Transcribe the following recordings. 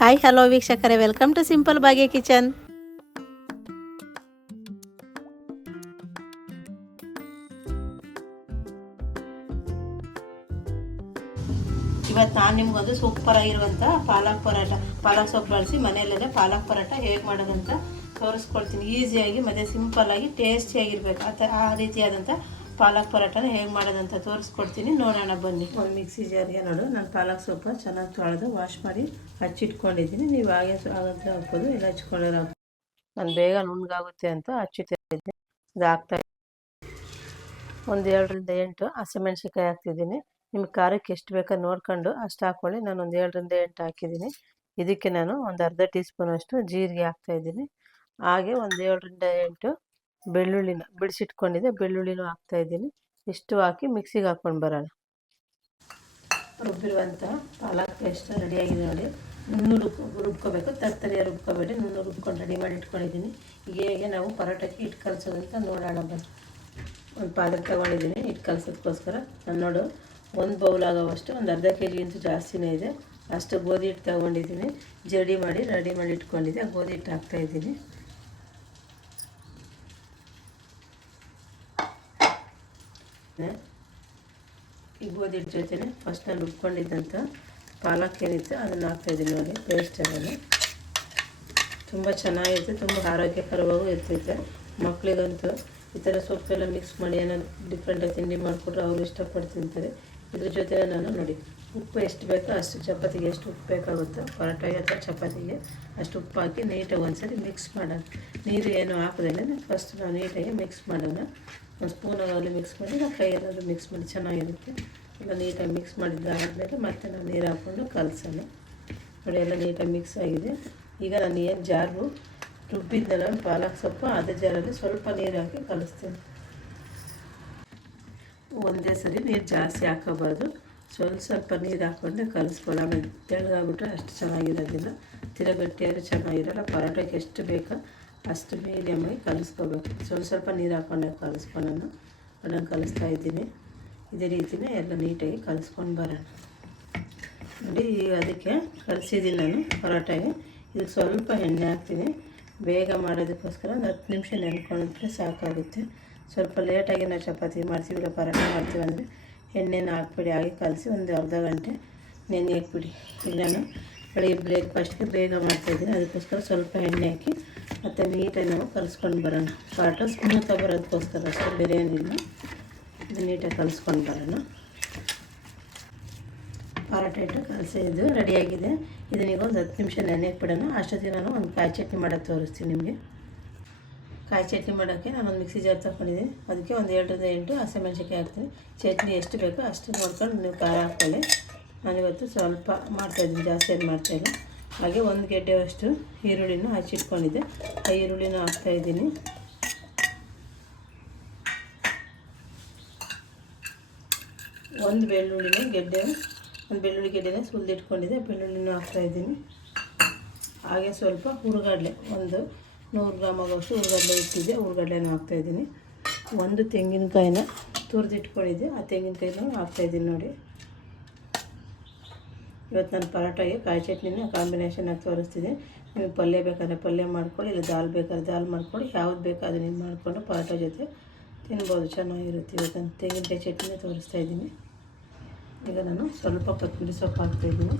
Hi hello ವೀಕ್ಷಕರೇ, welcome to simple Bhagya kitchen. ಇವತ್ತು ನಾನು ನಿಮ್ಗೊಂದು ಸೂಪರ್ ಆಗಿರುವಂಥ ಪಾಲಕ್ ಸೊಪ್ಪು ಬಳಸಿ ಮನೆಯಲ್ಲೇ ಪಾಲಕ್ ಪರೋಟ ಹೇಗೆ ಮಾಡೋದಂತ ತೋರಿಸ್ಕೊಡ್ತೀನಿ. ಈಸಿಯಾಗಿ ಮತ್ತು ಸಿಂಪಲ್ಲಾಗಿ ಟೇಸ್ಟಿಯಾಗಿರ್ಬೇಕು ಆ ರೀತಿಯಾದಂಥ ಪಾಲಕ್ ಪರೋಟನ ಹೇಗೆ ಮಾಡೋದಂತ ತೋರಿಸ್ಕೊಡ್ತೀನಿ. ನೋಡೋಣ ಬನ್ನಿ. ಒಂದು ಮಿಕ್ಸಿ ಜಾರ್ಗೆ ನೋಡು, ನಾನು ಪಾಲಕ್ ಸೊಪ್ಪು ಚೆನ್ನಾಗಿ ತೊಳೆದು ವಾಶ್ ಮಾಡಿ ಹಚ್ಚಿಟ್ಕೊಂಡಿದ್ದೀನಿ. ನೀವು ಹಾಗೆ ಆಗುತ್ತೆ ಹಾಕ್ಬೋದು, ಇಲ್ಲ ಹಚ್ಕೊಳ್ಳೋರು ಹಾಕ್ಬೋದು. ನಾನು ಬೇಗ ನುಣ್ಣಗಾಗುತ್ತೆ ಅಂತ ಹಚ್ಚಿಟ್ಟಿದ್ದೀನಿ. ಇದು ಹಾಕ್ತಾ ಒಂದು 7ರಿಂದ 8 ಹಸಿಮೆಣ್ಸಿಕಾಯಿ ಹಾಕ್ತಿದ್ದೀನಿ. ನಿಮ್ಗೆ ಖಾರಕ್ಕೆ ಎಷ್ಟು ಬೇಕೋ ನೋಡ್ಕೊಂಡು ಅಷ್ಟು ಹಾಕ್ಕೊಳ್ಳಿ. ನಾನು ಒಂದು 7ರಿಂದ 8 ಹಾಕಿದ್ದೀನಿ. ಇದಕ್ಕೆ ನಾನು ಒಂದು ಅರ್ಧ ಟೀ ಸ್ಪೂನಷ್ಟು ಜೀರಿಗೆ ಹಾಕ್ತಾಯಿದ್ದೀನಿ. ಹಾಗೆ ಒಂದು 7ರಿಂದ 8 ಬೆಳ್ಳುಳ್ಳಿನ ಬಿಡಿಸಿಟ್ಕೊಂಡಿದ್ದೆ, ಬೆಳ್ಳುಳ್ಳಿನೂ ಹಾಕ್ತಾಯಿದ್ದೀನಿ. ಇಷ್ಟು ಹಾಕಿ ಮಿಕ್ಸಿಗೆ ಹಾಕ್ಕೊಂಡು ಬರೋಣ. ರುಬ್ಬಿರುವಂಥ ಪಾಲಕ್ ಪೇಸ್ಟ್ ರೆಡಿಯಾಗಿದೆ ನೋಡಿ. ನುಣ್ಣು ರುಬ್ಕೋಬೇಕು, ತರ್ತರಿಯ ರುಬ್ಕೋಬೇಡಿ, ನುಣ್ಣು ರುಬ್ಕೊಂಡು ರೆಡಿ ಮಾಡಿ ಇಟ್ಕೊಂಡಿದ್ದೀನಿ. ಹೇಗೆ ನಾವು ಪರೋಟಕ್ಕೆ ಹಿಟ್ಟು ಕಲಿಸೋದಂತ ನೋಡೋಣ ಬನ್ನಿ. ಒಂದು ಪಾತ್ರೆ ತೊಗೊಂಡಿದ್ದೀನಿ ಹಿಟ್ಟು ಕಲಸೋದಕ್ಕೋಸ್ಕರ. ನಾನು ನೋಡು, ಒಂದು ಬೌಲ್ ಆಗೋವಷ್ಟು, ಒಂದು ಅರ್ಧ kg ಜಾಸ್ತಿನೇ ಇದೆ, ಅಷ್ಟು ಗೋಧಿ ಹಿಟ್ಟು ತೊಗೊಂಡಿದ್ದೀನಿ. ರೆಡಿ ಮಾಡಿ ಇಟ್ಕೊಂಡಿದ್ದೆ. ಗೋಧಿ ಹಿಟ್ಟು ಹಾಕ್ತಾಯಿದ್ದೀನಿ. ಈ ಗೋಧಿ ಹಿಟ್ಟು ಜೊತೆನೆ ಫಸ್ಟ್ ನಾನು ರುಬ್ಕೊಂಡಿದ್ದಂಥ ಪಾಲಕ್ ಏನಿತ್ತು ಅದನ್ನು ಹಾಕ್ತಾಯಿದ್ದೀನಿ ನೋಡಿ. ಪೇಸ್ಟ್ ಆಗೋದು ತುಂಬ ಚೆನ್ನಾಗಿರುತ್ತೆ, ತುಂಬ ಆರೋಗ್ಯಕರವಾಗೂ ಇರ್ತೈತೆ. ಮಕ್ಕಳಿಗಂತೂ ಈ ಥರ ಸೊಪ್ಪೆಲ್ಲ ಮಿಕ್ಸ್ ಮಾಡಿ ಏನೋ ಡಿಫ್ರೆಂಟಾಗಿ ತಿಂಡಿ ಮಾಡಿಕೊಟ್ರೆ ಅವರು ಇಷ್ಟಪಟ್ಟು ತಿಂತಾರೆ. ಇದ್ರ ಜೊತೆ ನಾನು ನೋಡಿ, ಉಪ್ಪು ಎಷ್ಟು ಬೇಕೋ ಅಷ್ಟು, ಚಪಾತಿಗೆ ಎಷ್ಟು ಉಪ್ಪು ಬೇಕಾಗುತ್ತೋ ಪರೋಟಾಗೆ ಅಥವಾ ಚಪಾತಿಗೆ ಅಷ್ಟು ಉಪ್ಪು ಹಾಕಿ ನೀಟಾಗಿ ಒಂದ್ಸರಿ ಮಿಕ್ಸ್ ಮಾಡೋಣ. ನೀರು ಏನು ಹಾಕೋದಿಲ್ಲ, ಫಸ್ಟ್ ನಾವು ನೀಟಾಗಿ ಮಿಕ್ಸ್ ಮಾಡೋಣ. ಒಂದು ಸ್ಪೂನಾಗಲು ಮಿಕ್ಸ್ ಮಾಡಿ, ನಾವು ಕೈಯಲ್ಲಾದರೂ ಮಿಕ್ಸ್ ಮಾಡಿ ಚೆನ್ನಾಗಿರುತ್ತೆ. ಎಲ್ಲ ನೀಟಾಗಿ ಮಿಕ್ಸ್ ಮಾಡಿದ್ದಾದಮೇಲೆ ಮತ್ತೆ ನಾವು ನೀರು ಹಾಕ್ಕೊಂಡು ಕಲಸೋಣ. ನೋಡಿ, ಎಲ್ಲ ನೀಟಾಗಿ ಮಿಕ್ಸ್ ಆಗಿದೆ. ಈಗ ನಾನು ಏನು ಜಾರು ರುಬ್ಬಿದ್ದೆಲ್ಲ ಪಾಲಕ್ ಸೊಪ್ಪು, ಅದೇ ಜಾರಲ್ಲಿ ಸ್ವಲ್ಪ ನೀರು ಹಾಕಿ ಕಲಿಸ್ತೀನಿ. ಒಂದೇ ಸರಿ ನೀರು ಜಾಸ್ತಿ ಹಾಕೋಬಾರ್ದು, ಸ್ವಲ್ಪ ನೀರು ಹಾಕ್ಕೊಂಡೆ ಕಲಿಸ್ಕೊಳ್ಳಿ. ಆಮೇಲೆ ತೆಳ್ಳಗಾಗ್ಬಿಟ್ರೆ ಅಷ್ಟು ಚೆನ್ನಾಗಿರೋದಿಲ್ಲ, ಗಟ್ಟಿಯಾದ್ರೆ ಚೆನ್ನಾಗಿರೋಲ್ಲ. ಪರೋಟಕ್ಕೆ ಎಷ್ಟು ಬೇಕೋ ಅಷ್ಟು ಮೀಡಿಯಮಾಗಿ ಕಲಿಸ್ಕೋಬೇಕು. ಸ್ವಲ್ಪ ನೀರು ಹಾಕ್ಕೊಂಡೆ ಕಲಿಸ್ಕೊಳ್ಳೋಣ. ಅದನ್ನು ಕಲಿಸ್ತಾ ಇದ್ದೀನಿ. ಇದೇ ರೀತಿಯೇ ಎಲ್ಲ ನೀಟಾಗಿ ಕಲಿಸ್ಕೊಂಡು ಬರೋಣ. ನೋಡಿ, ಈಗ ಅದಕ್ಕೆ ಕಲಿಸಿದ್ದೀನಿ ನಾನು ಪರೋಟಾಗೆ. ಇದಕ್ಕೆ ಸ್ವಲ್ಪ ಎಣ್ಣೆ ಹಾಕ್ತೀನಿ. ಬೇಗ ಮಾಡೋದಕ್ಕೋಸ್ಕರ ಒಂದು 10 ನಿಮಿಷ ನೆನ್ಕೊಂಡ್ರೆ ಸಾಕಾಗುತ್ತೆ. ಸ್ವಲ್ಪ ಲೇಟಾಗಿ ನಾವು ಚಪಾತಿ ಮಾಡ್ತೀವಿ, ಇಲ್ಲ ಪರೋಟ ಮಾಡ್ತೀವಿ ಅಂದರೆ ಎಣ್ಣೆನ ಹಾಕ್ಬಿಡಿ. ಹಾಗೆ ಕಲಸಿ ಒಂದು ಅರ್ಧ ಗಂಟೆ ನೆನೆ ಹಾಕ್ಬಿಡಿ. ಈಗ ನಾನು ಬೆಳಿಗ್ಗೆ ಬ್ರೇಕ್ಫಾಸ್ಟ್ಗೆ ಬೇಗ ಮಾಡ್ತಾಯಿದ್ದೀನಿ, ಅದಕ್ಕೋಸ್ಕರ ಸ್ವಲ್ಪ ಎಣ್ಣೆ ಹಾಕಿ ಮತ್ತು ನೀಟಾಗಿ ನಾವು ಕಲಿಸ್ಕೊಂಡು ಬರೋಣ. ಪರೋಟ ಸ್ಮೂತಾಗಿ ಬರೋದಕ್ಕೋಸ್ಕರ ಅಷ್ಟೇ, ಬೇರೆ ಏನಿಲ್ಲ. ಇದು ನೀಟಾಗಿ ಕಲಿಸ್ಕೊಂಡು ಬರೋಣ. ಪರೋಟ ಹಿಟ್ಟು ಕಲಸಿದ್ದು ರೆಡಿಯಾಗಿದೆ. ಇದನ್ನೀಗ ಒಂದು 10 ನಿಮಿಷ ನೆನೆಯಕ್ಕೆ ಬಿಡೋಣ. ಅಷ್ಟೊತ್ತಿಗೆ ನಾನು ಒಂದು ಕಾಯಿ ಚಟ್ನಿ ಮಾಡೋಕ್ಕೆ ತೋರಿಸ್ತೀನಿ ನಿಮಗೆ. ಕಾಯಿ ಚಟ್ನಿ ಮಾಡೋಕ್ಕೆ ನಾನೊಂದು ಮಿಕ್ಸಿ ಜಾರ್ ತೊಗೊಂಡಿದ್ದೀನಿ. ಅದಕ್ಕೆ ಒಂದು 7ರಿಂದ 8 ಹಸಿಮೆಣ್ಸಿಕಾಯಿ ಹಾಕ್ತೀನಿ. ಚಟ್ನಿ ಎಷ್ಟು ಬೇಕೋ ಅಷ್ಟು ನೋಡ್ಕೊಂಡು ನೀವು ಖಾರ ಹಾಕ್ಕೊಳ್ಳಿ. ನಾನಿವತ್ತು ಸ್ವಲ್ಪ ಮಾಡ್ತಾಯಿದ್ದೀನಿ, ಜಾಸ್ತಿ ಏನು ಮಾಡ್ತಾಯಿಲ್ಲ. ಹಾಗೆ ಒಂದು ಗೆಡ್ಡೆಯಷ್ಟು ಈರುಳ್ಳಿನ ಹಚ್ಚಿಟ್ಕೊಂಡಿದ್ದೆ, ಆ ಈರುಳ್ಳಿನ ಹಾಕ್ತಾಯಿದ್ದೀನಿ. ಒಂದು ಬೆಳ್ಳುಳ್ಳಿ ಗೆಡ್ಡೆನ ಸುಲಿದಿಟ್ಕೊಂಡಿದ್ದೆ, ಬೆಳ್ಳುಳ್ಳಿನೂ ಹಾಕ್ತಾಯಿದ್ದೀನಿ. ಹಾಗೆ ಸ್ವಲ್ಪ ಹುರುಗಡ್ಲೆ, ಒಂದು 100 ಗ್ರಾಮ್ ಆಗೋಷ್ಟು ಹುರುಗಡ್ಲೆ ಇಟ್ಟಿದ್ದೆ, ಹುರುಗಡ್ಲೆನೂ ಹಾಕ್ತಾಯಿದ್ದೀನಿ. ಒಂದು ತೆಂಗಿನಕಾಯಿನ ತುರಿದಿಟ್ಕೊಂಡಿದ್ದೆ, ಆ ತೆಂಗಿನಕಾಯಿನೂ ಹಾಕ್ತಾಯಿದ್ದೀನಿ ನೋಡಿ. ಇವತ್ತು ನಾನು ಪರೋಟಾಗೆ ಕಾಯಿ ಚಟ್ನಿನ ಕಾಂಬಿನೇಷನಾಗಿ ತೋರಿಸ್ತಿದ್ದೆ. ನಿಮಗೆ ಪಲ್ಯ ಬೇಕಾದ್ರೆ ಪಲ್ಯ ಮಾಡ್ಕೊಳ್ಳಿ, ಇಲ್ಲ ದಾಲ್ ಬೇಕಾದ್ರೆ ದಾಲ್ ಮಾಡ್ಕೊಳ್ಳಿ. ಯಾವ್ದು ಬೇಕು ಅದನ್ನು ಮಾಡಿಕೊಂಡು ಪರೋಟ ಜೊತೆ ತಿನ್ಬೋದು, ಚೆನ್ನಾಗಿರುತ್ತೆ. ಇವತ್ತು ನಾನು ತೆಂಗಿನಕಾಯಿ ಚಟ್ನಿನೇ ತೋರಿಸ್ತಾಯಿದ್ದೀನಿ. ಈಗ ನಾನು ಸ್ವಲ್ಪ ಕೊತ್ತಂಬರಿ ಸೊಪ್ಪು ಹಾಕ್ತಾಯಿದ್ದೀನಿ.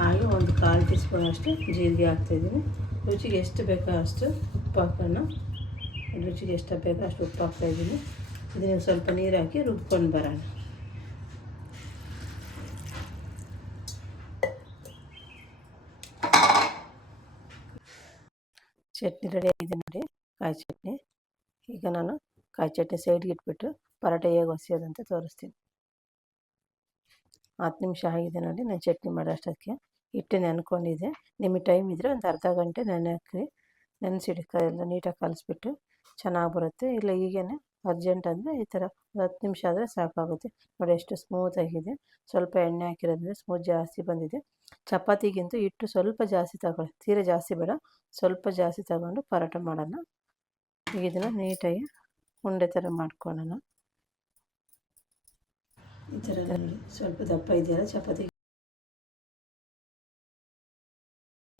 ಹಾಗೆ ಒಂದು 1/4 ಟೀ ಸ್ಪೂನ್ ಅಷ್ಟು ಜೀರಿಗೆ ಹಾಕ್ತಾಯಿದ್ದೀನಿ. ರುಚಿಗೆ ಎಷ್ಟು ಬೇಕೋ ಅಷ್ಟು ಉಪ್ಪು ಹಾಕೋಣ. ರುಚಿಗೆ ಎಷ್ಟು ಬೇಕೋ ಅಷ್ಟು ಉಪ್ಪು ಹಾಕ್ತಾಯಿದ್ದೀನಿ. ಇದನ್ನು ಸ್ವಲ್ಪ ನೀರು ಹಾಕಿ ರುಬ್ಕೊಂಡು ಬರೋಣ. ಚಟ್ನಿ ರೆಡಿ ಆಗಿದೆ ನೋಡಿ, ಕಾಯಿ ಚಟ್ನಿ. ಈಗ ನಾನು ಕಾಯಿ ಚಟ್ನಿ ಸೈಡ್ಗೆ ಇಟ್ಬಿಟ್ಟು ಪರೋಟ ಹೇಗೆ ಹೊಸಿಯೋದಂತ ತೋರಿಸ್ತೀನಿ. 10 ನಿಮಿಷ ಆಗಿದೆ ನೋಡಿ. ನಾನು ಚಟ್ನಿ ಮಾಡೋ ಅಷ್ಟೊತ್ತಿಗೆ ಹಿಟ್ಟು ನೆನ್ಕೊಂಡಿದ್ದೆ. ನಿಮಗೆ ಟೈಮ್ ಇದ್ದರೆ ಒಂದು ಅರ್ಧ ಗಂಟೆ ನೆನೆಸಿಡಿ. ಎಲ್ಲ ನೀಟಾಗಿ ಕಲಿಸ್ಬಿಟ್ಟು ಚೆನ್ನಾಗಿ ಬರುತ್ತೆ. ಇಲ್ಲ ಈಗೇನೆ ಅರ್ಜೆಂಟ್ ಅಂದರೆ ಈ ಥರ 10 ನಿಮಿಷ ಆದರೆ ಸಾಕಾಗುತ್ತೆ. ನೋಡಿ ಎಷ್ಟು ಸ್ಮೂತಾಗಿದೆ. ಸ್ವಲ್ಪ ಎಣ್ಣೆ ಹಾಕಿರೋದ್ರಿಂದ ಸ್ಮೂತ್ ಜಾಸ್ತಿ ಬಂದಿದೆ. ಚಪಾತಿಗಿಂತ ಹಿಟ್ಟು ಸ್ವಲ್ಪ ಜಾಸ್ತಿ ತಗೊಳ್ಳಿ, ತೀರ ಜಾಸ್ತಿ ಬೇಡ, ಸ್ವಲ್ಪ ಜಾಸ್ತಿ ತಗೊಂಡು ಪರೋಟ ಮಾಡೋಣ. ಈಗ ಇದನ್ನು ನೀಟಾಗಿ ಉಂಡೆ ಥರ ಮಾಡ್ಕೊಳ್ಳೋಣ. ಈ ಥರ ನೋಡಿ, ಸ್ವಲ್ಪ ದಪ್ಪ ಇದೆಯಲ್ಲ ಚಪಾತಿ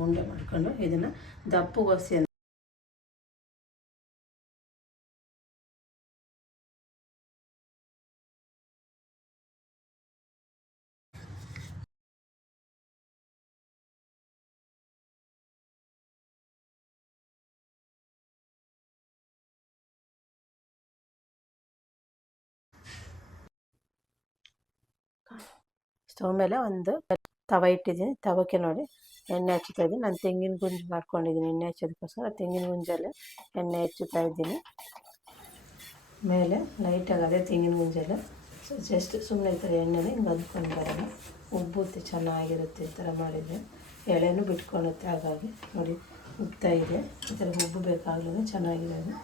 ಉಂಡೆ ಮಾಡ್ಕೊಂಡು ಇದನ್ನು ದಪ್ಪಗೊಸಿ ಅಂತ ಸ್ಟವ್ ಮೇಲೆ ಒಂದು ತವ ಇಟ್ಟಿದ್ದೀನಿ. ತವಕ್ಕೆ ನೋಡಿ ಎಣ್ಣೆ ಹಚ್ಚುತ್ತಾ ಇದ್ದೀನಿ. ನಾನು ತೆಂಗಿನ ಗುಂಜು ಮಾಡ್ಕೊಂಡಿದ್ದೀನಿ ಎಣ್ಣೆ ಹಚ್ಚೋದಕ್ಕೋಸ್ಕರ. ತೆಂಗಿನ ಗುಂಜಲ್ಲೇ ಎಣ್ಣೆ ಹಚ್ಚುತ್ತಾ ಇದ್ದೀನಿ. ಮೇಲೆ ಲೈಟಾಗಿ ಅದೇ ತೆಂಗಿನ ಗುಂಜಲ್ಲೇ ಜಸ್ಟ್ ಸುಮ್ಮನೆ ಈ ಥರ ಎಣ್ಣೆನೇ ಹಿಂಗೆ ಅದ್ಕೊಂಡು ಬರೋಣ. ಉಬ್ಬುತ್ತೆ, ಚೆನ್ನಾಗಿರುತ್ತೆ ಈ ಥರ ಮಾಡಿದರೆ. ಎಳೆನೂ ಬಿಟ್ಕೊಳ್ಳುತ್ತೆ. ಹಾಗಾಗಿ ನೋಡಿ ಉಬ್ತಾ ಇದೆ. ಈ ಥರ ಉಬ್ಬು ಬೇಕಾಗಲೂ ಚೆನ್ನಾಗಿರೋದು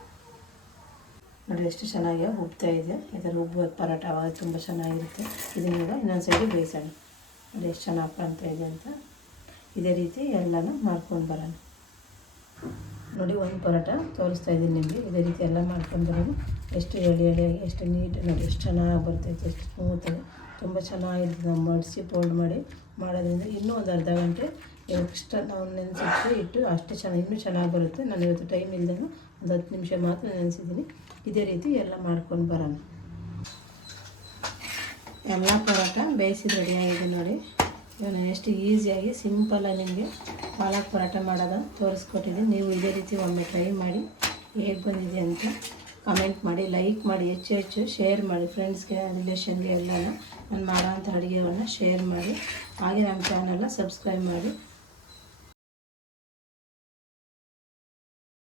ನೋಡಿ, ಎಷ್ಟು ಚೆನ್ನಾಗಿ ಉಬ್ತಾ ಇದೆ. ಈ ಥರ ಉಬ್ಬು ಪರೋಟ ಆವಾಗ ತುಂಬ ಚೆನ್ನಾಗಿರುತ್ತೆ. ಇದನ್ನೆಲ್ಲ ಇನ್ನೊಂದು ಸೈಡು ಬೇಯಿಸೋಣ. ನೋಡಿ ಎಷ್ಟು ಚೆನ್ನಾಗಿ ಕಾಣ್ತಾ ಇದೆ ಅಂತ. ಇದೇ ರೀತಿ ಎಲ್ಲನೂ ಮಾಡ್ಕೊಂಡು ಬರೋಣ. ನೋಡಿ ಒಂದು ಪರೋಟ ತೋರಿಸ್ತಾ ಇದ್ದೀನಿ ನಿಮಗೆ. ಇದೇ ರೀತಿ ಎಲ್ಲ ಮಾಡ್ಕೊಂಡು ಬರೋಣ. ಎಷ್ಟು ಎಳೆಯಾಗಿ ಎಷ್ಟು ನೀಟ್ ನೋಡಿ, ಎಷ್ಟು ಚೆನ್ನಾಗಿ ಬರ್ತೈತೆ, ಎಷ್ಟು ಸ್ಮೂತಾಗಿ ತುಂಬ ಚೆನ್ನಾಗಿರುತ್ತೆ. ನಾವು ಮಡಿಸಿ ಫೋಲ್ಡ್ ಮಾಡಿ ಮಾಡೋದ್ರಿಂದ ಇನ್ನೂ ಒಂದು ಅರ್ಧ ಗಂಟೆ ಎಕ್ಸ್ಟ್ರಾ ನಾವು ಇಟ್ಟು ಅಷ್ಟು ಚೆನ್ನಾಗಿ ಇನ್ನೂ ಚೆನ್ನಾಗಿ ಬರುತ್ತೆ. ನಾನು ಇವತ್ತು ಟೈಮ್ ಇಲ್ಲದೇ ಒಂದು 10 ನಿಮಿಷ ಮಾತ್ರ ನೆನೆಸಿದ್ದೀನಿ. ಇದೇ ರೀತಿ ಎಲ್ಲ ಮಾಡ್ಕೊಂಡು ಬರೋಣ. ಎಲ್ಲ ಪರೋಟ ಬೇಯಿಸಿದ ರೆಡಿಯಾಗಿದೆ ನೋಡಿ. ನಾನು ಎಷ್ಟು ಈಸಿಯಾಗಿ ಸಿಂಪಲಾಗಿ ನಿಮಗೆ ಪಾಲಕ್ ಪರೋಟ ಮಾಡೋದು ತೋರಿಸ್ಕೊಟ್ಟಿದ್ದೀನಿ. ನೀವು ಇದೇ ರೀತಿ ಒಮ್ಮೆ ಟ್ರೈ ಮಾಡಿ ಹೇಗೆ ಬಂದಿದೆ ಅಂತ ಕಮೆಂಟ್ ಮಾಡಿ, ಲೈಕ್ ಮಾಡಿ, ಹೆಚ್ಚು ಹೆಚ್ಚು ಶೇರ್ ಮಾಡಿ. ಫ್ರೆಂಡ್ಸ್ಗೆ, ರಿಲೇಷನ್ಗೆ ಎಲ್ಲನೂ ನಾನು ಮಾಡೋವಂಥ ಅಡುಗೆಗಳನ್ನ ಶೇರ್ ಮಾಡಿ. ಹಾಗೆ ನಮ್ಮ ಚಾನಲ್ನ ಸಬ್ಸ್ಕ್ರೈಬ್ ಮಾಡಿ.